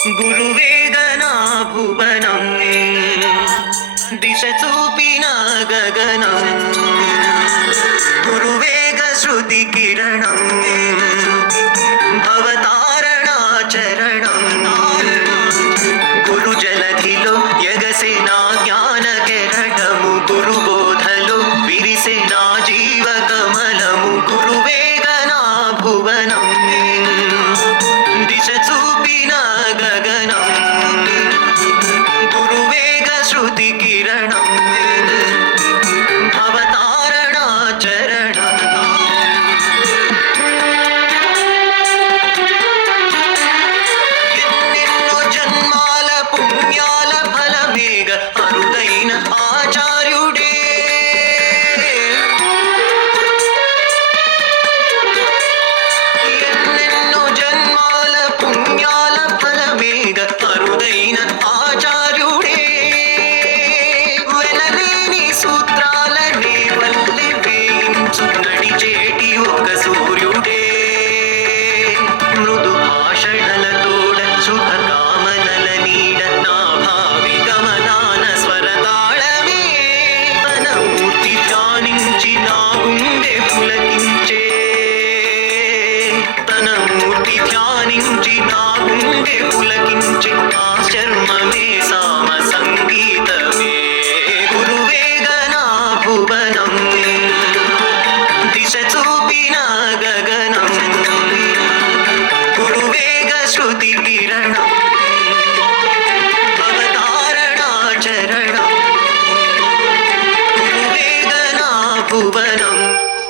గురువేగనా భువనం దిశ చూపిన గగనం గురువేగ శృతి కిరణం భవతారణా చరణం గురు జలధిలో ఎగసిన జ్ఞాన కెరటము గురుబోధలో విరిసిన జీవ కమలము గురువేగనా భువనం దిశ చూపిన గగనం గురువేగ శృతి కిరణం భవతారణా చరణం ఎన్నెన్నో జన్మాల పుణ్యాల ఫలమేగ అరుదైన ఆచార్యుడే ఎన్నెన్నో జన్మాల పుణ్యాల ఫలమేగ అరుదైన ఆచార్యుడే వెలలేని సూత్రాలనే వల్లె వేయించు నడిచేటి ఒక సూర్యుడే మృదు భాషణలతోడ శుభ కామనల నీడ నా భావి గమనాన స్వరతాళమే తన మూర్తి ధ్యానించి నా గుండె పులకించే తన మూర్తి ధ్యానించి నా గుండె పులకించే ఆ శర్మమే సామ సంగీతమే గురువేగనా భువనం దిశ చూపిన గగనం గురువేగ శృతి కిరణం అవతారణా చరణం గురువేగనా భువనం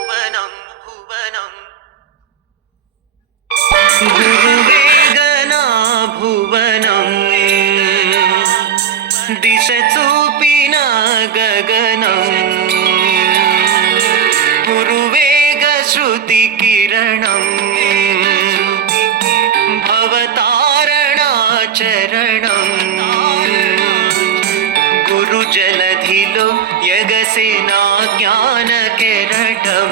భువనం భువనం గురువేగనా భువనం దిశ చూపిన గగనం గురువేగ శృతి కిరణం భవతారణా చరణం గురు జలధిలో ఎగసిన జ్ఞాన కెరటం